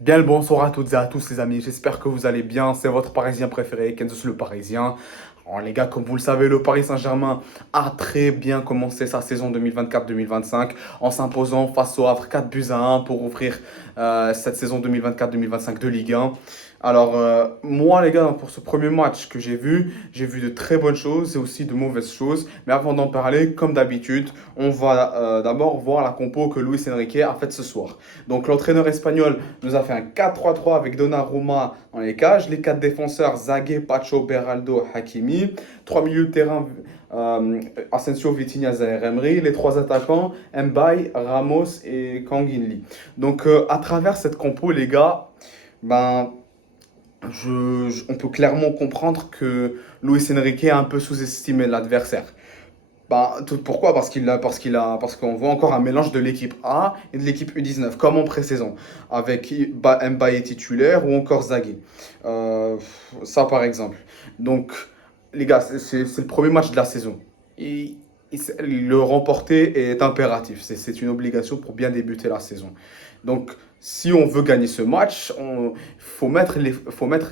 Bien le bonsoir à toutes et à tous les amis, j'espère que vous allez bien, c'est votre Parisien préféré, Kenzus le Parisien. Alors les gars, comme vous le savez, le Paris Saint-Germain a très bien commencé sa saison 2024-2025 en s'imposant face au Havre 4 buts à 1 pour ouvrir cette saison 2024-2025 de Ligue 1. Alors moi les gars, pour ce premier match que j'ai vu de très bonnes choses et aussi de mauvaises choses. Mais avant d'en parler, comme d'habitude, on va d'abord voir la compo que Luis Enrique a faite ce soir. Donc l'entraîneur espagnol nous a fait un 4-3-3 avec Donnarumma dans les cages, les quatre défenseurs Zague, Pacho, Beraldo, Hakimi, trois milieux de terrain Asensio, Vitinha, Zaire Emery, les trois attaquants Mbaye, Ramos et Kanginli. Donc à travers cette compo les gars, ben on peut clairement comprendre que Luis Enrique a un peu sous-estimé l'adversaire. Pourquoi? Parce qu'on voit encore un mélange de l'équipe A et de l'équipe U19, comme en pré-saison, avec Mbaye titulaire ou encore Zague. Euh, Ça, par exemple. Donc, les gars, c'est le premier match de la saison. Le remporter est impératif. C'est une obligation pour bien débuter la saison. Donc, si on veut gagner ce match, faut mettre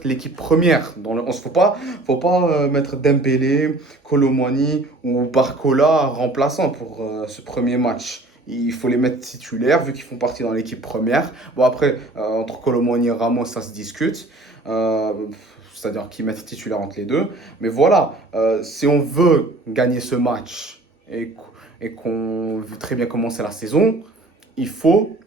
l'équipe première. Faut pas mettre Dembélé, Colomwani ou Barcola remplaçant pour ce premier match. Il faut les mettre titulaires vu qu'ils font partie dans l'équipe première. Bon après, entre Colomwani et Ramos, ça se discute. Euh, C'est-à-dire qu'ils mettent titulaire entre les deux. Mais voilà, si on veut gagner ce match et qu'on veut très bien commencer la saison, il faut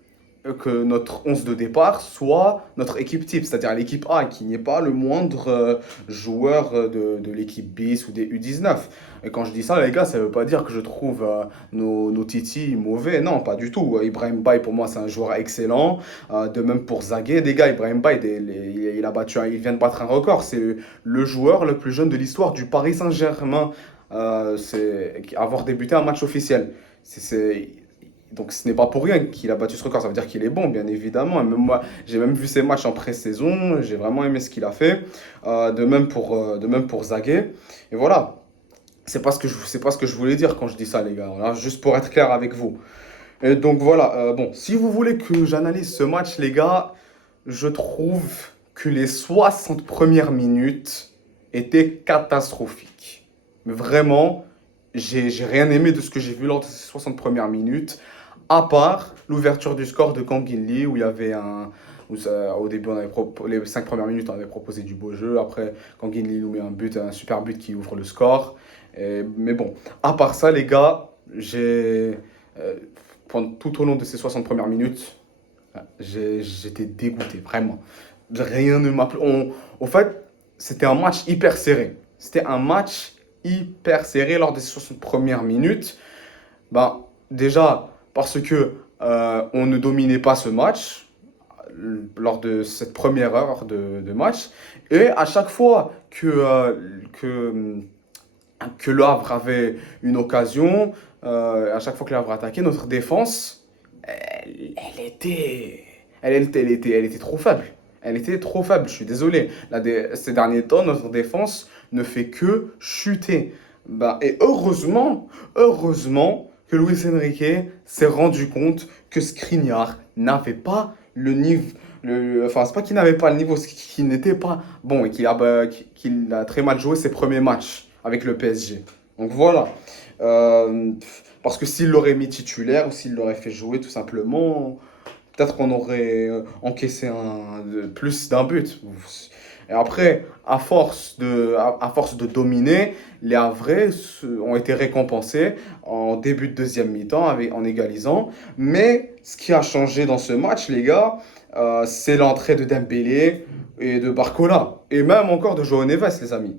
que notre 11 de départ soit notre équipe type, c'est-à-dire l'équipe A, qui n'est pas le moindre joueur de l'équipe bis ou des U19. Et quand je dis ça, les gars, ça ne veut pas dire que je trouve nos Titi mauvais. Non, pas du tout. Ibrahim Baye, pour moi, c'est un joueur excellent. De même pour Zague. Des gars, Ibrahim Baye, il a battu, il vient de battre un record. C'est le joueur le plus jeune de l'histoire du Paris Saint-Germain. C'est avoir débuté un match officiel. C'est, donc ce n'est pas pour rien qu'il a battu ce record, ça veut dire qu'il est bon, bien évidemment. Et même moi, j'ai même vu ses matchs en pré-saison, j'ai vraiment aimé ce qu'il a fait. De même pour Zague. Et voilà, c'est pas ce que je voulais dire quand je dis ça, les gars. Voilà, juste pour être clair avec vous. Et donc voilà, bon, si vous voulez que j'analyse ce match, les gars, je trouve que les 60 premières minutes étaient catastrophiques. Mais vraiment, j'ai rien aimé de ce que j'ai vu lors de ces 60 premières minutes. À part l'ouverture du score de Kang In Lee, où il y avait au début, les 5 premières minutes, on avait proposé du beau jeu. Après, Kang In Lee nous met un super but qui ouvre le score. Mais bon, à part ça, les gars, euh, tout au long de ces 60 premières minutes, j'étais dégoûté, vraiment. Rien ne m'appelait. En fait, c'était un match hyper serré. C'était un match hyper serré lors des 60 premières minutes. Ben, déjà, parce que on ne dominait pas ce match lors de cette première heure de match. Et à chaque fois que le Havre avait une occasion, à chaque fois que le Havre attaquait, notre défense, elle était trop faible. Elle était trop faible, je suis désolé. Ces derniers temps, notre défense ne fait que chuter. Bah, et heureusement que Luis Enrique s'est rendu compte que Skriniar n'avait pas le niveau. Enfin, c'est pas qu'il n'avait pas le niveau, c'est qu'il n'était pas bon et qu'il a très mal joué ses premiers matchs avec le PSG. Donc voilà. Parce que s'il l'aurait mis titulaire ou s'il l'aurait fait jouer tout simplement, peut-être qu'on aurait encaissé plus d'un but. Et après, à force de dominer, les Havrais ont été récompensés en début de deuxième mi-temps en égalisant. Mais ce qui a changé dans ce match, les gars, c'est l'entrée de Dembélé et de Barcola. Et même encore de João Neves, les amis.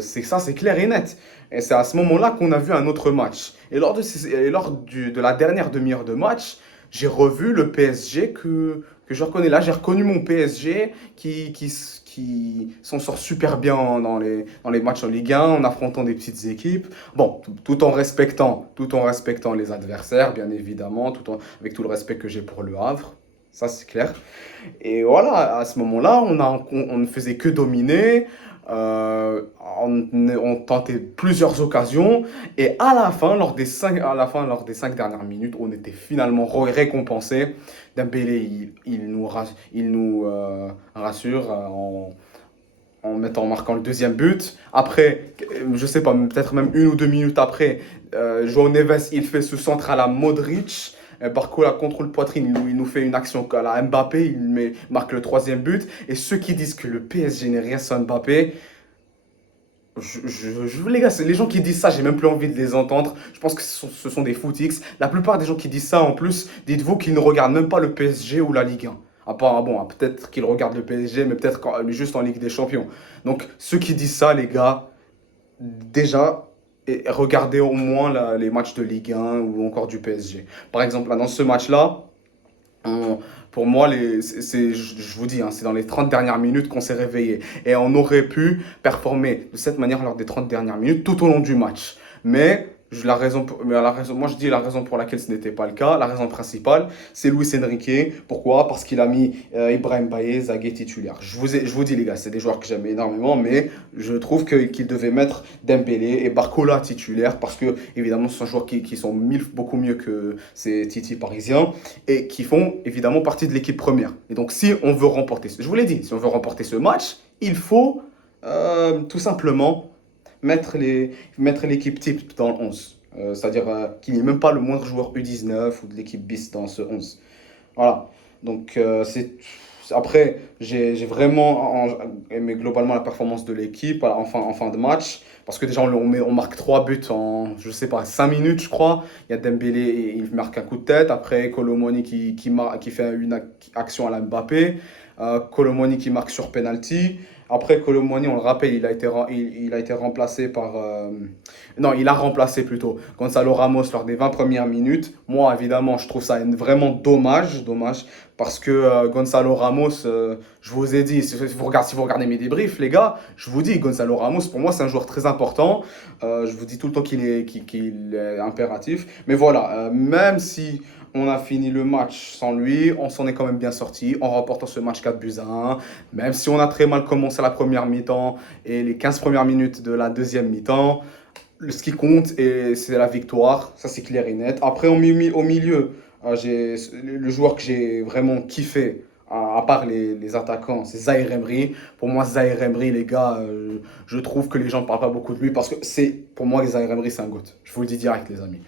C'est clair et net. Et c'est à ce moment-là qu'on a vu un autre match. Et de la dernière demi-heure de match, j'ai revu le PSG que je reconnais. Là, j'ai reconnu mon PSG qui s'en sort super bien dans les matchs en Ligue 1 en affrontant des petites équipes. Bon, tout en respectant les adversaires, bien évidemment, avec tout le respect que j'ai pour le Havre. Ça, c'est clair. Et voilà, à ce moment-là, on ne faisait que dominer. Euh, on tentait plusieurs occasions et à la fin, lors des 5 dernières minutes, on était finalement récompensé. Dembélé, il nous rassure en marquant le deuxième but. Après, je sais pas, peut-être même 1 ou 2 minutes après, João Neves, il fait ce centre à la Modric. Barcola contrôle poitrine, il nous fait une action à la Mbappé, marque le troisième but. Et ceux qui disent que le PSG n'est rien sans Mbappé, les gars, les gens qui disent ça, j'ai même plus envie de les entendre. Je pense que ce sont des footix. La plupart des gens qui disent ça, en plus, dites-vous qu'ils ne regardent même pas le PSG ou la Ligue 1. À part, bon, peut-être qu'ils regardent le PSG, mais peut-être juste en Ligue des Champions. Donc, ceux qui disent ça, les gars, déjà, regardez au moins les matchs de Ligue 1 ou encore du PSG. Par exemple, là, dans ce match-là, on- pour moi, je vous dis, hein, c'est dans les 30 dernières minutes qu'on s'est réveillé. Et on aurait pu performer de cette manière lors des 30 dernières minutes tout au long du match. Mais, moi je dis la raison pour laquelle ce n'était pas le cas, la raison principale, c'est Luis Enrique. Pourquoi? Parce qu'il a mis Ibrahim Baye, Zagué titulaire. Je vous dis les gars, c'est des joueurs que j'aime énormément, mais je trouve qu'il devait mettre Dembélé et Barcola titulaires parce que, évidemment, ce sont des joueurs qui sont beaucoup mieux que ces Titi parisiens et qui font évidemment partie de l'équipe première. Et donc, si on veut remporter, je vous l'ai dit, si on veut remporter ce match, il faut tout simplement mettre l'équipe type dans le 11. C'est-à-dire qu'il n'y ait même pas le moindre joueur U19 ou de l'équipe bis dans ce 11. Voilà. Donc, après, j'ai vraiment aimé globalement la performance de l'équipe en fin de match. Parce que déjà, on marque 3 buts en, je sais pas, 5 minutes, je crois. Il y a Dembélé, il marque un coup de tête. Après, Colomoni qui fait une action à la Mbappé. Colomoni qui marque sur penalty. Après, Colomoni, on le rappelle, il a été remplacé par. Non, il a remplacé plutôt Gonzalo Ramos lors des 20 premières minutes. Moi, évidemment, je trouve ça vraiment dommage, parce que Gonzalo Ramos, je vous ai dit, si vous regardez mes débriefs, les gars, je vous dis, Gonzalo Ramos, pour moi, c'est un joueur très important. Je vous dis tout le temps qu'il est impératif. Mais voilà, même si on a fini le match sans lui, on s'en est quand même bien sorti en remportant ce match 4-1. Même si on a très mal commencé la première mi-temps et les 15 premières minutes de la deuxième mi-temps, ce qui compte, c'est la victoire, ça c'est clair et net. Après, au milieu, le joueur que j'ai vraiment kiffé, à part les attaquants, c'est Zaïre Emery. Pour moi, Zaïre Emery, les gars, je trouve que les gens ne parlent pas beaucoup de lui parce que pour moi, Zaïre Emery, c'est un GOAT. Je vous le dis direct, les amis.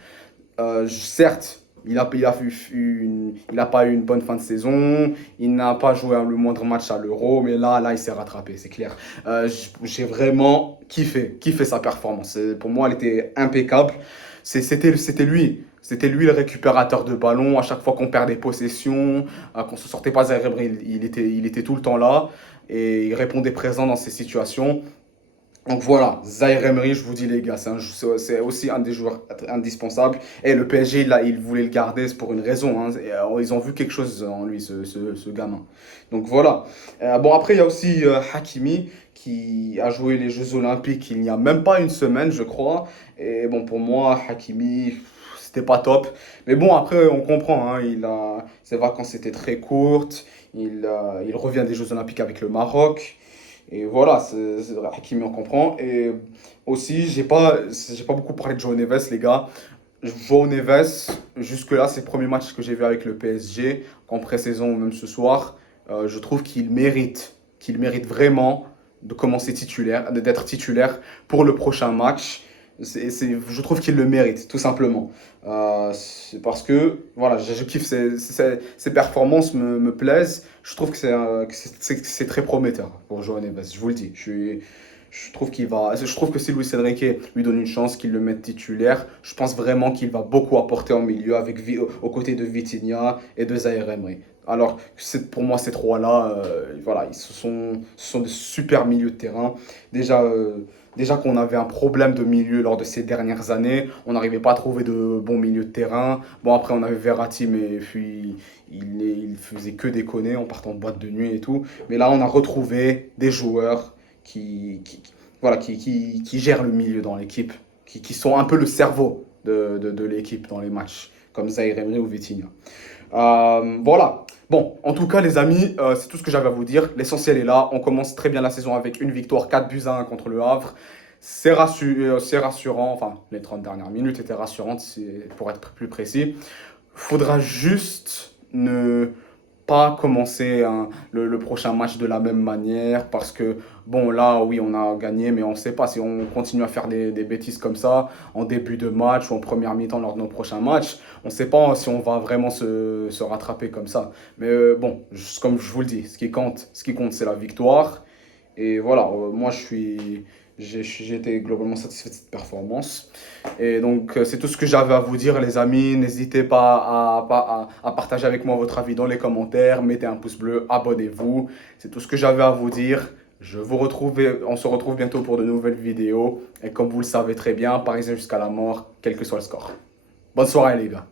Certes, il a pas eu une bonne fin de saison, il n'a pas joué le moindre match à l'Euro, mais là, il s'est rattrapé, c'est clair. J'ai vraiment kiffé sa performance. Pour moi, elle était impeccable. C'était lui le récupérateur de ballon. À chaque fois qu'on perd des possessions, qu'on ne se sortait pas à il était tout le temps là et il répondait présent dans ces situations. Donc voilà, Zaïre Emery, je vous dis les gars, c'est aussi un des joueurs indispensables. Et le PSG, là, il voulait le garder, c'est pour une raison, hein. Ils ont vu quelque chose en lui, ce gamin. Donc voilà. Bon, après, il y a aussi Hakimi qui a joué les Jeux Olympiques il n'y a même pas une semaine, je crois. Et bon, pour moi, Hakimi, c'était pas top. Mais bon, après, on comprend, hein, ses vacances étaient très courtes. Il revient des Jeux Olympiques avec le Maroc. Et voilà, c'est Hakimi, on comprend. Et aussi, j'ai pas beaucoup parlé de João Neves, les gars. João Neves, jusque-là, c'est le premier match que j'ai vu avec le PSG, qu'en pré-saison ou même ce soir, je trouve qu'il mérite vraiment de commencer titulaire, d'être titulaire pour le prochain match. Je trouve qu'il le mérite, tout simplement. C'est parce que voilà, je kiffe ses performances, me plaisent. Je trouve que c'est très prometteur pour João Neves, je vous le dis. Je trouve que si Luis Enrique lui donne une chance, qu'il le mette titulaire, je pense vraiment qu'il va beaucoup apporter en milieu aux côtés de Vitinha et de Zaïre Emery. Alors, pour moi, ces trois-là, voilà, ce sont de super milieux de terrain. Déjà, déjà qu'on avait un problème de milieu lors de ces dernières années, on n'arrivait pas à trouver de bons milieux de terrain. Bon, après, on avait Verratti, mais puis il faisait que déconner en partant de boîte de nuit et tout. Mais là, on a retrouvé des joueurs voilà, qui gèrent le milieu dans l'équipe, qui sont un peu le cerveau de l'équipe dans les matchs, comme Zaïre Emery ou Vitinha. Voilà. Bon, en tout cas, les amis, c'est tout ce que j'avais à vous dire. L'essentiel est là. On commence très bien la saison avec une victoire 4-1 contre le Havre. C'est rassurant. Enfin, les 30 dernières minutes étaient rassurantes, pour être plus précis. Faudra juste ne pas commencer le prochain match de la même manière parce que, bon, là, oui, on a gagné, mais on ne sait pas si on continue à faire des bêtises comme ça en début de match ou en première mi-temps lors de nos prochains matchs. On ne sait pas si on va vraiment se rattraper comme ça. Mais bon, comme je vous le dis, ce qui compte, c'est la victoire. Et voilà, moi, j'ai été globalement satisfait de cette performance. Et donc, c'est tout ce que j'avais à vous dire, les amis. N'hésitez pas à partager avec moi votre avis dans les commentaires. Mettez un pouce bleu, abonnez-vous. C'est tout ce que j'avais à vous dire. On se retrouve bientôt pour de nouvelles vidéos. Et comme vous le savez très bien, Parisien jusqu'à la mort, quel que soit le score. Bonne soirée, les gars.